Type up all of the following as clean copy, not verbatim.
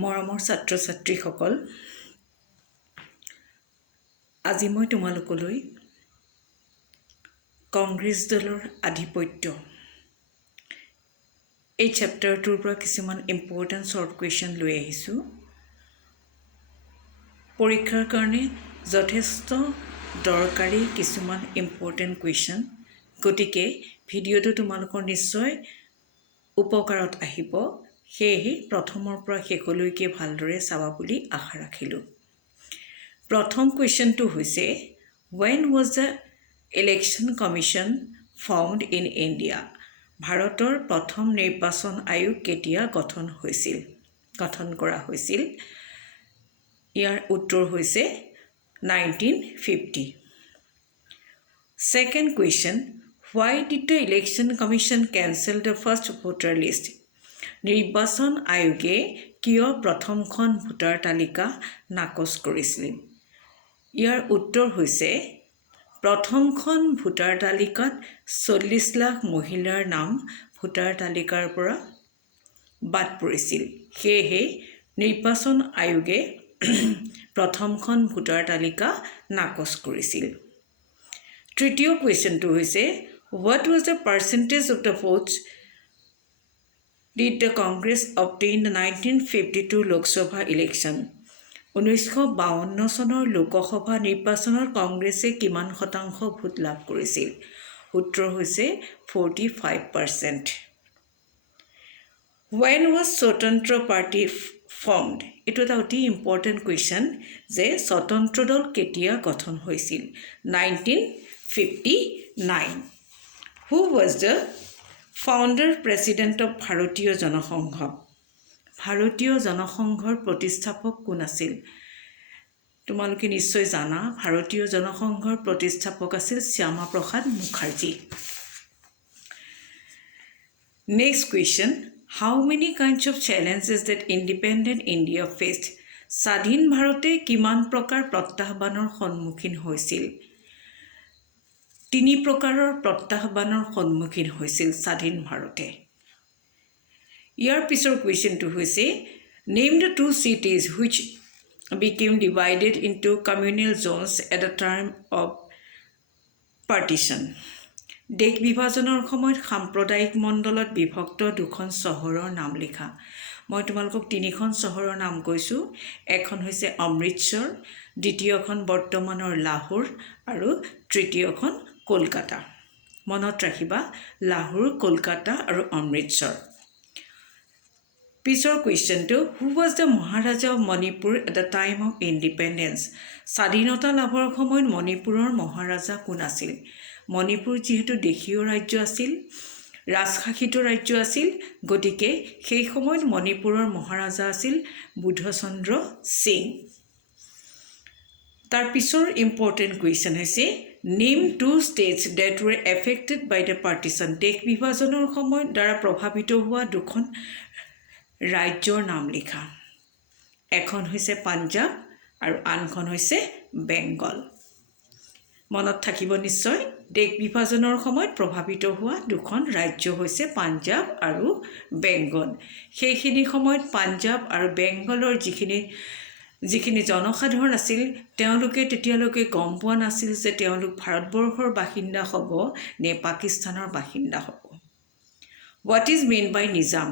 মৰমৰ ছাত্ৰ ছাত্ৰীসকল, আজি মই তোমালোকলৈ কংগ্ৰেছ দলৰ আধিপত্য এই চেপ্টাৰটোৰ পৰা কিছুমান ইম্পৰ্টেণ্ট শ্বৰ্ট কুৱেশ্যন লৈ আহিছোঁ। পৰীক্ষাৰ কাৰণে যথেষ্ট দৰকাৰী কিছুমান ইম্পৰ্টেণ্ট কুৱেশ্যন, গতিকে ভিডিঅ'টো তোমালোকৰ নিশ্চয় উপকাৰত আহিব। সেয়েহে প্ৰথমৰ পৰা শেষলৈকে ভালদৰে চাবা বুলি আশা ৰাখিলোঁ। প্ৰথম কুৱেশ্যনটো হৈছে, when was the election commission formed in India? ভাৰতৰ প্ৰথম নিৰ্বাচন আয়োগ কেতিয়া গঠন কৰা হৈছিল? ইয়াৰ উত্তৰ হৈছে 1950। Second question, why did the election commission cancel the first voter list? নিৰ্বাচন আয়োগে কিয় প্ৰথমখন ভোটাৰ তালিকা নাকচ কৰিছিল? ইয়াৰ উত্তৰ হৈছে, প্ৰথমখন ভোটাৰ তালিকাত 40 লাখ মহিলাৰ নাম ভোটাৰ তালিকাৰ পৰা বাদ পৰিছিল। সেয়েহে নিৰ্বাচন আয়োগে প্ৰথমখন ভোটাৰ তালিকা নাকচ কৰিছিল। তৃতীয় কুৱেশ্যনটো হৈছে, what was the percentage of the votes did the Congress obtain the 1952 Lok Sabha election? 1952 চনৰ লোকসভা নিৰ্বাচনত কংগ্ৰেছে কিমান শতাংশ ভোট লাভ কৰিছিল? উত্তৰ হৈছে 45%। When was স্বতন্ত্ৰ পাৰ্টি formed? এইটো এটা অতি ইম্পৰ্টেণ্ট কুৱেশ্যন যে স্বতন্ত্ৰ দল কেতিয়া গঠন হৈছিল? 1959। Who was the founder president of ভাৰতীয় জনসংঘ? ভাৰতীয় জনসংঘৰ প্ৰতিষ্ঠাপক কোন আছিল? তোমালোকে নিশ্চয় জানা, ভাৰতীয় জনসংঘৰ প্ৰতিষ্ঠাপক আছিল Shyama Prasad Mukherjee. Next question, how many kinds of challenges that independent India faced? স্বাধীন ভাৰতে কিমান প্ৰকাৰ প্ৰত্যাহ্বানৰ সন্মুখীন হৈছিল? 3 প্ৰকাৰৰ প্ৰত্যাহ্বানৰ সন্মুখীন হৈছিল স্বাধীন ভাৰতে। ইয়াৰ পিছৰ কুৱেশ্যনটো হৈছে, name the 2 cities which became divided into communal zones at the time of partition. দেশ বিভাজনৰ সময়ত সাম্প্ৰদায়িক মণ্ডলত বিভক্ত 2খন চহৰৰ নাম লিখা। মই তোমালোকক 3খন চহৰৰ নাম কৈছোঁ। এখন হৈছে অমৃতসৰ, দ্বিতীয়খন বৰ্তমানৰ লাহোৰ আৰু তৃতীয়খন কলকাতা। মনত ৰাখিবা, লাহোৰ, কলকাতা আৰু অমৃতসৰ। পিছৰ কুৱেশ্যনটো, who was the Maharaja of Manipur at the time of independence? স্বাধীনতা লাভৰ সময়ত মণিপুৰৰ মহাৰাজা কোন আছিল? মণিপুৰ যিহেতু দেশীয় ৰাজ্য আছিল, ৰাজশাসিত ৰাজ্য আছিল, গতিকে সেই সময়ত মণিপুৰৰ মহাৰাজা আছিল বুধচন্দ্ৰ সিং। তাৰ পিছৰ ইম্পৰ্টেণ্ট কুৱেশ্যন হৈছে, name 2 states that were affected by the partition. দেশ বিভাজনৰ সময়ত দ্বাৰা প্ৰভাৱিত হোৱা 2খন ৰাজ্যৰ নাম লিখা। এখন হৈছে পাঞ্জাৱ আৰু আনখন হৈছে বেংগল। মনত থাকিব নিশ্চয়, দেশ বিভাজনৰ সময়ত প্ৰভাৱিত হোৱা 2খন ৰাজ্য হৈছে পাঞ্জাৱ আৰু বেংগল। সেইখিনি সময়ত পাঞ্জাৱ আৰু বেংগলৰ যিখিনি জনসাধাৰণ আছিল, তেওঁলোকে তেতিয়ালৈকে গম পোৱা নাছিল যে তেওঁলোক ভাৰতবৰ্ষৰ বাসিন্দা হ'ব নে পাকিস্তানৰ বাসিন্দা হ'ব। What is meant by Nizam?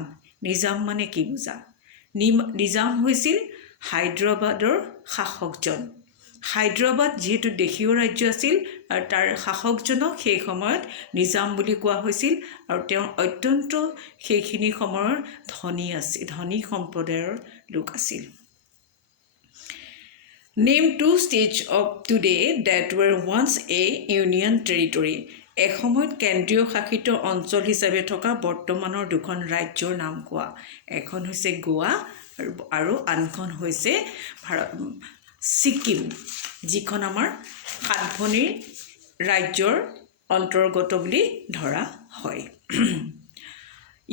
Nizam মানে কি বুজা? নিজাম হৈছিল হায়দৰাবাদৰ শাসকজন। হায়দৰাবাদ যিহেতু দেশীয় ৰাজ্য আছিল আৰু তাৰ শাসকজনক সেই সময়ত নিজাম বুলি কোৱা হৈছিল, আৰু তেওঁ অত্যন্ত সেইখিনি সময়ৰ ধনী সম্প্ৰদায়ৰ লোক আছিল। Name 2 states of today that were once a union territory. এসময়ত কেন্দ্ৰীয় শাসিত অঞ্চল হিচাপে থকা বৰ্তমানৰ 2খন ৰাজ্যৰ নাম কোৱা। এখন হৈছে গোৱা আৰু আনখন হৈছে ছিকিম, যিখন আমাৰ 7 ভনীৰ ৰাজ্যৰ অন্তৰ্গত বুলি ধৰা হয়।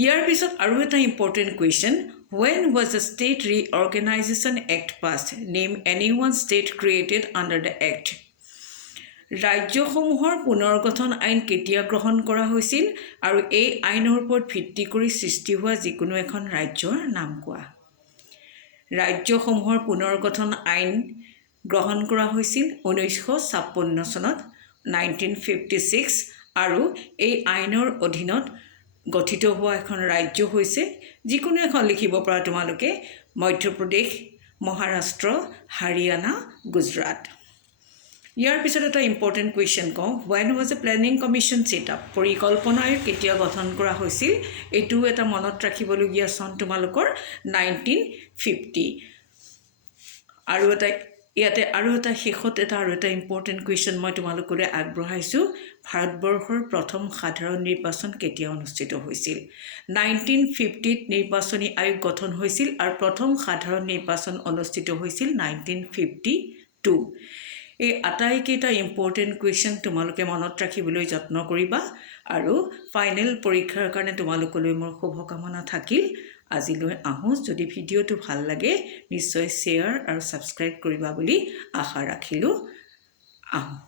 ইয়াৰ পিছত আৰু এটা important question, when was the State Reorganization Act passed? Name any one state created under the act. ৰাজ্যসমূহৰ পুনৰ্গঠন আইন কেতিয়া গ্ৰহণ কৰা হৈছিল আৰু এই আইনৰ ওপৰত ভিত্তি কৰি সৃষ্টি হোৱা যিকোনো এখন ৰাজ্যৰ নাম কোৱা। ৰাজ্যসমূহৰ পুনৰ্গঠন আইন গ্ৰহণ কৰা হৈছিল 1956 চনত 1956 আৰু এই আইনৰ অধীনত গঠিত হোৱা এখন ৰাজ্য হৈছে যিকোনো এখন লিখিব পৰা তোমালোকে মধ্যপ্ৰদেশ, মহাৰাষ্ট্ৰ, হাৰিয়ানা, গুজৰাট। ইয়াৰ পিছত এটা ইম্পৰ্টেণ্ট কুৱেশ্যন কওঁ, when was a planning commission set up? পৰিকল্পনা আয়োগ কেতিয়া গঠন কৰা হৈছিল? এইটোও এটা মনত ৰাখিবলগীয়া চন তোমালোকৰ 1950। আৰু এটা শেষত এটা ইম্পৰ্টেণ্ট কুৱেশ্যন মই তোমালোকলৈ আগবঢ়াইছোঁ, ভাৰতবৰ্ষৰ প্ৰথম সাধাৰণ নিৰ্বাচন কেতিয়া অনুষ্ঠিত হৈছিল? 1950ত নিৰ্বাচনী আয়োগ গঠন হৈছিল আৰু প্ৰথম সাধাৰণ নিৰ্বাচন অনুষ্ঠিত হৈছিল 1952। এই আটাইকেইটা ইম্পৰ্টেণ্ট কুৱেশ্যন তোমালোকে মনত ৰাখিবলৈ যত্ন কৰিবা আৰু ফাইনেল পৰীক্ষাৰ কাৰণে তোমালোকলৈ মোৰ শুভকামনা থাকিল। আজিলৈ আহোঁ। যদি ভিডিঅ'টো ভাল লাগে নিশ্চয় শ্বেয়াৰ আৰু ছাবস্ক্ৰাইব কৰিবা বুলি আশা ৰাখিলোঁ। আহোঁ।